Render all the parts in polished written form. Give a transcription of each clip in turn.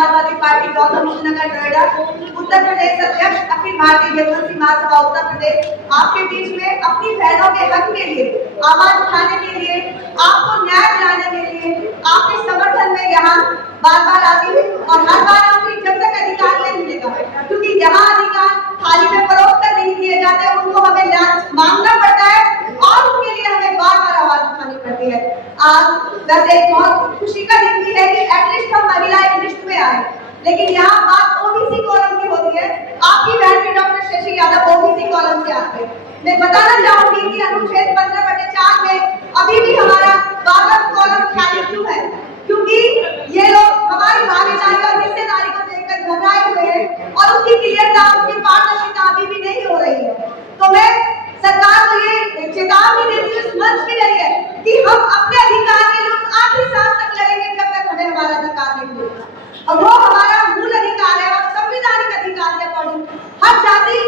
Samajwadi party Gautam Buddha नगर नोएडा, उत्तर प्रदेश अध्यक्ष अखिल भारतीय जनमंच महासभा उत्तर प्रदेश आपके बीच में अपनी बहनों के हक के लिए आवाज उठाने के लिए, आपको न्याय दिलाने के लिए, आपके समर्थन में यहाँ बार बार आती हूँ और हर बार आऊंगी जब तक अधिकार नहीं मिलेगा, क्योंकि यहाँ अधिकार थाली में परोस कर नहीं दिए जाते, उनको हमें मांगना पड़ता है और उनके लिए हमें बार बार आवाज उठानी पड़ती है। आज वैसे एक बहुत खुशी का दिन भी है कि एटलीस्ट हम महिलाएं लिस्ट में आए, लेकिन यहाँ बात ओबीसी कॉलम की होती है। आपकी बहन भी doctor Shashi Yadav OBC column से आते हैं। मैं बताना चाहूंगी कि अनुच्छेद 15/4 में अभी भी हमारा 12 कॉलम खाली क्यों है, क्योंकि ये लोग हमारी भागीदारी और हिस्सेदारी को देखकर घबराए हुए हैं और उसकी क्लियरता, उसकी पारदर्शिता अभी भी नहीं हो रही है। तो मैं सरकार को ये चेतावनी देती हूँ इस मंच के जरिए कि हम अपने अधिकार के लिए उस आखिरी सांस तक लड़ेंगे जब तक हमें हमारा अधिकार नहीं मिलेगा। और वो हमारा मूल अधिकार है और संवैधानिक अधिकार के अकॉर्डिंग हर जाति,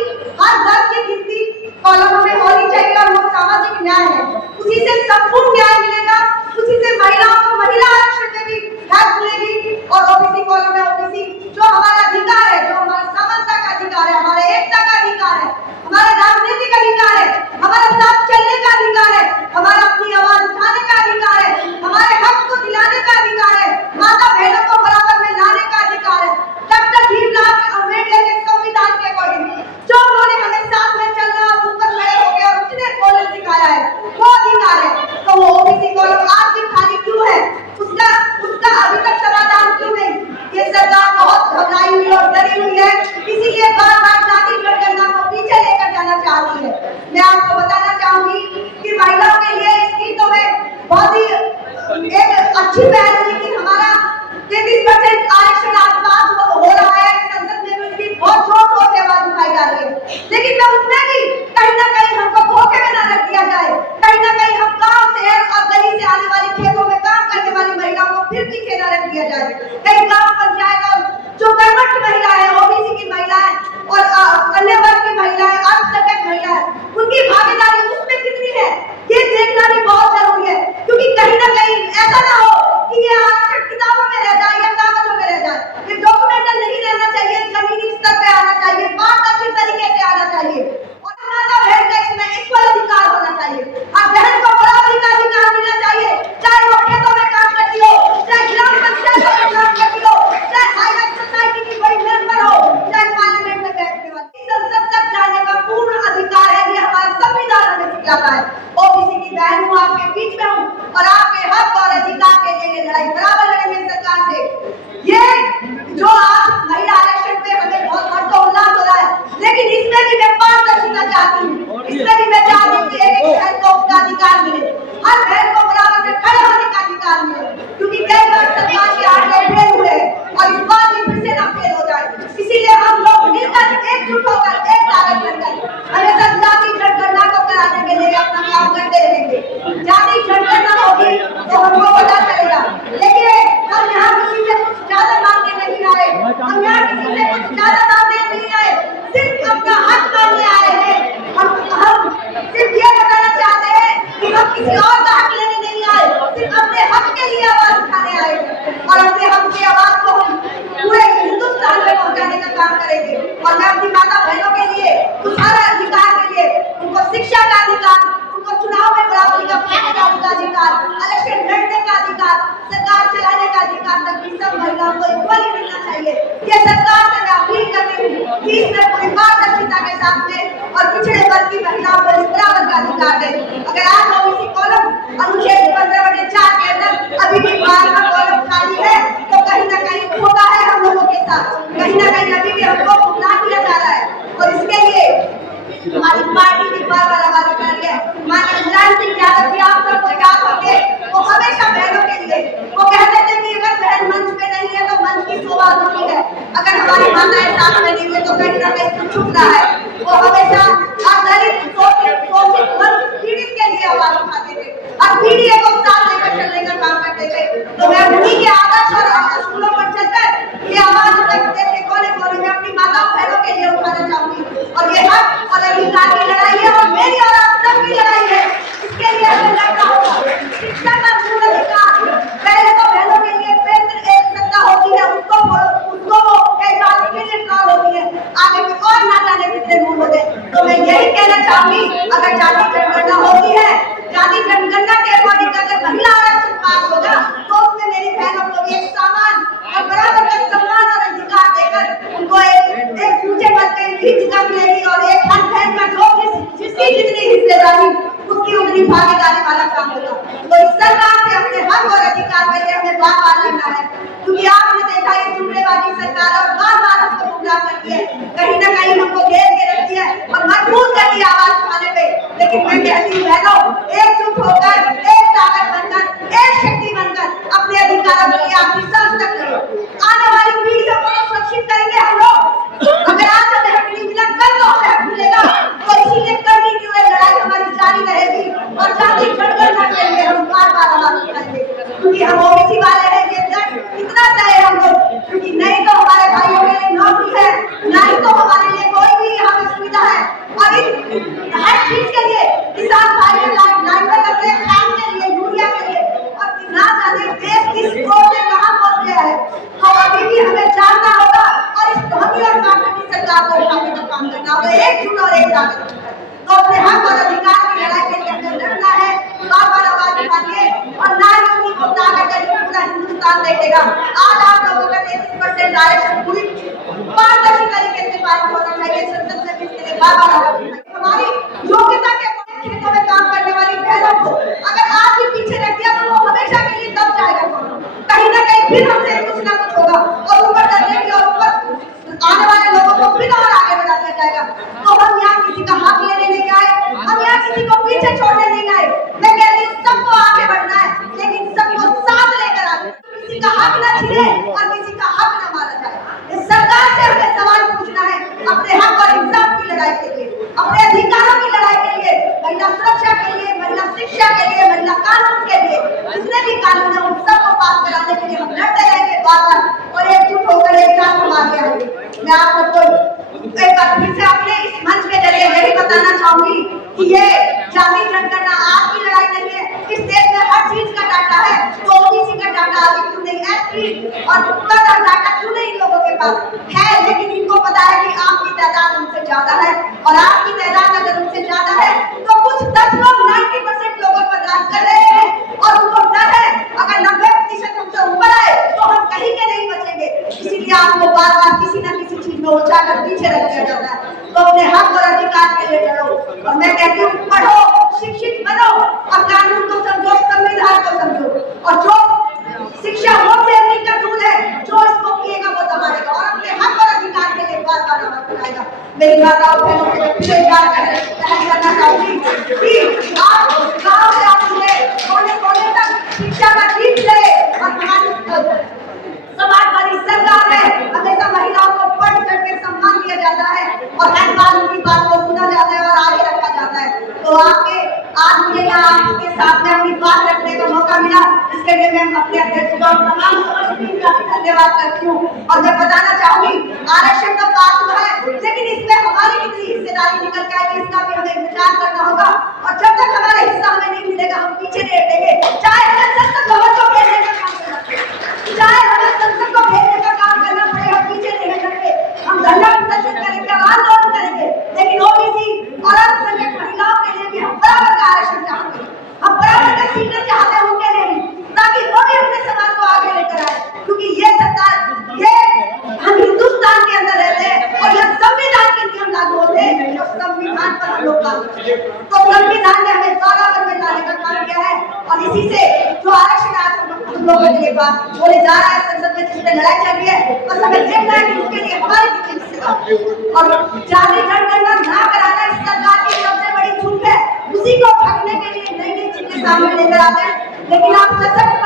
हर वर्ग की गिनती कॉलम में होनी चाहिए और वो सामाजिक न्याय है। उसी से संपूर्ण न्याय मिलेगा, उसी से महिलाओं को महिला आरक्षण में भी हक मिलेगी और ओबीसी कॉलम में ओबीसी जो हमारा अधिकार है, जो हमारा समानता का अधिकार है, हमारा एकता का अधिकार है, हमारा राजनीतिक अधिकार है, हमारा साथ चलने का अधिकार है, हमारा अपनी आवाज उठाने का अधिकार है, हमारे हक को दिलाने का अधिकार है, माता बहनों को बराबर में लाने का अधिकार है। डॉक्टर भीमराव अम्बेडकर के संविधान के अकॉर्डिंग जो उन्होंने हमें साथ में चलना और ऊपर खड़े होकर और उसने बोलना सिखाया है, वो अधिकार है। तो वो ओबीसी कॉलम आज भी खाली क्यों है, उसका अभी तक समाधान क्यों नहीं? ये सरकार बहुत घबराई हुई और डरी हुई है, इसीलिए बार बार जाति जनगणना को पीछे लेकर जाना चाहती है। मैं आपको बताना चाहूंगी कि महिलाओं के लिए इस गीतों में बहुत ही एक अच्छी पहल हुई कि हमारा 33% आरक्षण आज पास हो रहा है, संसद में भी उसकी बहुत जोर-शोर से आवाज उठाई जा रही है। लेकिन मैं उसमें भी कहीं ना कहीं हमको धोखे में न रख दिया जाए, कहीं ना कहीं हम गांव शहर और गली से आने वाली खेतों में काम करने वाली महिलाओं को फिर पीछे न रख दिया जाए। कहीं ग्राम पंचायत और जो कर्मठ महिला है, ओबीसी की महिला है और अन्य वर्ग की महिला है, अल्पसंख्यक महिला है, उनकी भागीदारी उसमें कितनी है ये देखना भी बहुत जरूरी है, क्योंकि कहीं ना कहीं ऐसा ना हो कि ये आरक्षण किताबों में रह जाए या कागजों में रह जाए। ये डॉक्यूमेंटल नहीं रहना चाहिए, जमीनी स्तर पे आना चाहिए, पारदर्शी तरीके से आना चाहिए और माता बहन का इसमें इक्वल अधिकार होना चाहिए। हर बहन को बराबरी का अधिकार मिलना चाहिए, चाहे वो खेतों में काम करती हो, चाहे ग्राम पंचायत में काम करती हो, चाहे हाईवेज सोसाइटी की बड़ी मेंबर हो, चाहे पार्लियामेंट में बैठने वाली, संसद तक जाने का पूर्ण अधिकार है। ये हमारा संविधान हमें सिखाता है। ओबीसी की बहन हूँ, आपके बीच में हूँ और आपके हक और अधिकार के लिए लड़ाई बराबर लड़ेंगे सरकार से। ये जो आज महिला आरक्षण पे हमें बहुत हर्षोल्लास हो रहा है, लेकिन इसमें भी मैं पारदर्शिता चाहती हूँ, इसमें भी मैं चाहती हूँ कि एक बहन को उसका अधिकार मिले, हर बहन को बराबर में खड़े होने का अधिकार मिले, क्योंकि कई बार सरकार के आंकड़े फेल हुए और इस बार भी फिर से ना फेल हो जाए। इसीलिए हम लोग मिलकर एकजुट होकर एक ताकत बनकर हमेशा जाति जनगणना को कराने के लिए अपना काम करते रहेंगे। जाति जनगणना होगी तो हमको पता चलेगा, लेकिन हम यहाँ किसी से कुछ ज्यादा मांगने नहीं आए, हम यहाँ किसी से कुछ ज्यादा मांगने नहीं आए, सिर्फ अपना हक मांगने आए हैं। हम सिर्फ ये बताना चाहते हैं कि हम किसी और का हक लेने नहीं आए, सिर्फ अपने हक के लिए आवाज उठाने आए और अपने हक की आवाज को हम पूरे हिंदुस्तान में पहुंचाने का काम करेंगे। और मैं अपनी माता बहनों के लिए, सारा अधिकार के लिए, उनको शिक्षा का अधिकार, उनको चुनाव में बराबरी का भागीदारी का अधिकार, इलेक्शन लड़ने का अधिकार, सरकार चलाने का अधिकार तक भी सब महिलाओं को इक्वली मिलना चाहिए। ये सरकार से मैं अपील करती हूँ कि इसमें पूरी पारदर्शिता के साथ में और पिछड़े वर्ग की महिलाओं को इस बराबर का अधिकार दें। अगर आज ओबीसी कॉलम अनुच्छेद 15/4 के अंदर अभी भी 12वां कॉलम खाली है, तो कहीं ना कहीं धोखा है हम लोगों के साथ, कहीं ना कहीं अभी भी हमको भुगतान किया जा रहा है और इसके लिए हमारी पार्टी भी बार बार आवाज उठा रही है। माननीय मुलायम सिंह यादव जी आप सबको याद होंगे, वो हमेशा बहनों के लिए वो कहते थे कि अगर बहन मंच पे नहीं है तो मंच की शोभा अधूरी है, अगर हमारी माताएं साथ में नहीं है तो कहीं ना कहीं कुछ छूट रहा है। वो हमेशा हर दलित शोषित वर्ग पीड़ित के लिए आवाज उठाते थे और पीड़ित को साथ लेकर चलने का काम करते थे। तो मैं उन्हीं के आदर्श और स्कूलों पर चलकर ये आवाज देश के कोने कोने में अपनी माताओं बहनों के लिए उठाना चाहूंगी। और ये हक और अधिकार की लड़ाई है और मेरी और आप सबकी लड़ाई है, इसके लिए हमें लड़ना होगा। शिक्षा का मूल अधिकार पहले तो बहनों के लिए एक सत्ता होती है, उसको कहती बहनों, एकजुट होकर, एक ताकत बनकर, एक शक्ति बनकर अपने अधिकारों के लिए आपकी सांस तक करो। आने वाली पीढ़ियों को तो सुरक्षित करेंगे हम लोग। अगर आज हमें हक नहीं मिला, कल तो हमें हक मिलेगा। तो इसीलिए कंटिन्यू लड़ाई हमारी जारी रहेगी और जाति जनगणना के लिए हम बार-बार आवाज उठाएंगे, क्योंकि हम ओबीसी वाले हैं। ये जग इतना चाहे हम लोग, क्योंकि नहीं तो हमारे भाइयों के लिए नौकरी है, नहीं तो हमारे लिए कोई भी यहाँ पे सुविधा है। और हर चीज के लिए किसान भाई लाइन में लगे, खाद के लिए, यूरिया के लिए, और ना जाने देश किस कोण में कहाँ पहुंच गया है। तो अभी भी हमें जानना होगा और इस धोनी और पाखंडी सरकार को उठाने का काम करना होगा, एकजुट और एक ताकत। तो अपने हक और अधिकार की लड़ाई के लिए हमें लड़ना है, बार-बार आवाज उठाइए और नारी को ताकत है जो पूरा हिंदुस्तान देखेगा। आज आप लोगों का 33% आरक्षण पूरी पारदर्शी तरीके से पारित होना चाहिए। संसद से इसके लिए बार-बार आवाज उठाइए। हमारी योग्यता के खेतों में काम करने वाली बहनों को अगर आज भी पीछे रख दिया तो वो हमेशा के लिए दब जाएगा। कहीं ना कहीं फिर हमसे कुछ ना कुछ होगा और ऊपर चढ़ेंगे और ऊपर आने वाले लोगों को फिर और आगे बढ़ा दिया जाएगा। तो हम यहाँ किसी का हक लेने नहीं आए, हम यहाँ किसी को पीछे छोड़ने नहीं आए। मैं कहती हूँ सबको आगे बढ़ना है, लेकिन सबको साथ लेकर आगे। किसी का हक न छीने और किसी का हक न मारा जाए। इस सरकार से हमें सवाल पूछना है अपने हक और इंसाफ की लड़ाई के लिए, अपने अधिकारों की लड़ाई के लिए, महिला सुरक्षा के लिए, महिला शिक्षा के लिए, महिला कानून के लिए, जितने भी कानून है उन सबको पास कराने के लिए हम लड़ते रहेंगे बार-बार और एकजुट होकर एक साथ हम आगे आएंगे। मैं आप सबको एक बार फिर से अपने इस मंच के जरिए यही बताना चाहूंगी कि ये जाति जनगणना आज की लड़ाई नहीं है। इस देश में हर चीज का डाटा है, तो ओबीसी का डाटा अभी क्यों नहीं, एसटी और का डाटा क्यों नहीं इन लोगों के पास है। लेकिन इनको पता है कि आपकी तादाद उनसे ज्यादा है और आपकी तादाद अगर उनसे ज्यादा है तो कुछ 10 लोग 90% लोगों पर राज कर रहे हैं और उनको डर है अगर 90% हमसे ऊपर आए तो हम कहीं के नहीं बचेंगे। इसीलिए आपको बार-बार किसी न किसी चीज में उलझाकर पीछे रख दिया जाता है। तो अपने हक और अधिकार के लिए लड़ो और मैं कहती हूँ पढ़ो, शिक्षित बनो और कानून को समझो, संविधान को समझो। और जो शिक्षा वो ट्रेनिंग का टूल है, जो इसको पिएगा वो दबाएगा और अपने हक और अधिकार के लिए बार-बार आवाज उठाएगा। मेरी माताओं बहनों को फिर एक बार कहना चाहूंगी कि आप गाँव से आइए, कोने-कोने तक शिक्षा का दीप ले और हमारी समाजवादी सरकार है हमेशा महिलाओं को बढ़ चढ़ के सम्मान दिया जाता है और हर बार उनकी बात को सुना जाता है और आगे रखा जाता है। तो आपके आज मुझे यहाँ आपके सामने अपनी बात रखने का मौका मिला, इसके लिए मैं अपने अध्यक्ष और तमाम समस्त टीम का धन्यवाद करती हूँ। और मैं बताना चाहूंगी आरक्षण तो पास हुआ है, लेकिन इसमें हमारी कितनी हिस्सेदारी निकल के आएगी इसका भी हमें इंतजार करना होगा। और जब तक हमारा हिस्सा हमें नहीं मिलेगा हम पीछे नहीं हटेंगे। चाहे हमें संसद भवन को घेरने का काम करना पड़े, चाहे हमें संसद को घेरने का काम करना पड़े, हम पीछे नहीं हटेंगे। हम धरना प्रदर्शन करेंगे, आंदोलन करेंगे, लेकिन ओबीसी और अल्पसंख्यक महिलाओं के लिए भी हम बराबर का आरक्षण चाहते हैं, हम बराबर का सीटें चाहते हैं उनके लिए भी, ताकि वो भी अपने समाज को आगे लेकर आए। क्योंकि ये सरकार, ये हम हिंदुस्तान के अंदर रहते हैं और यह संविधान के नियम लागू होते हैं और संविधान पर हम लोग काम करते हैं। तो संविधान ने हमें स्वावलंबन में लाने का काम किया है और इसी से जो आरक्षण आज हम लोगों के पास बोले जा रहा है संसद में, जिसमें लड़ाई चल रही है, बस हमें देखना है कि उसके लिए हमारी कितनी हिस्सेदारी। और जाति जनगणना ना कराना इस सरकार की सबसे बड़ी चूक है। उसी को ठगने के लिए नई-नई चीजें सामने लेकर आते हैं, लेकिन आप सशक्त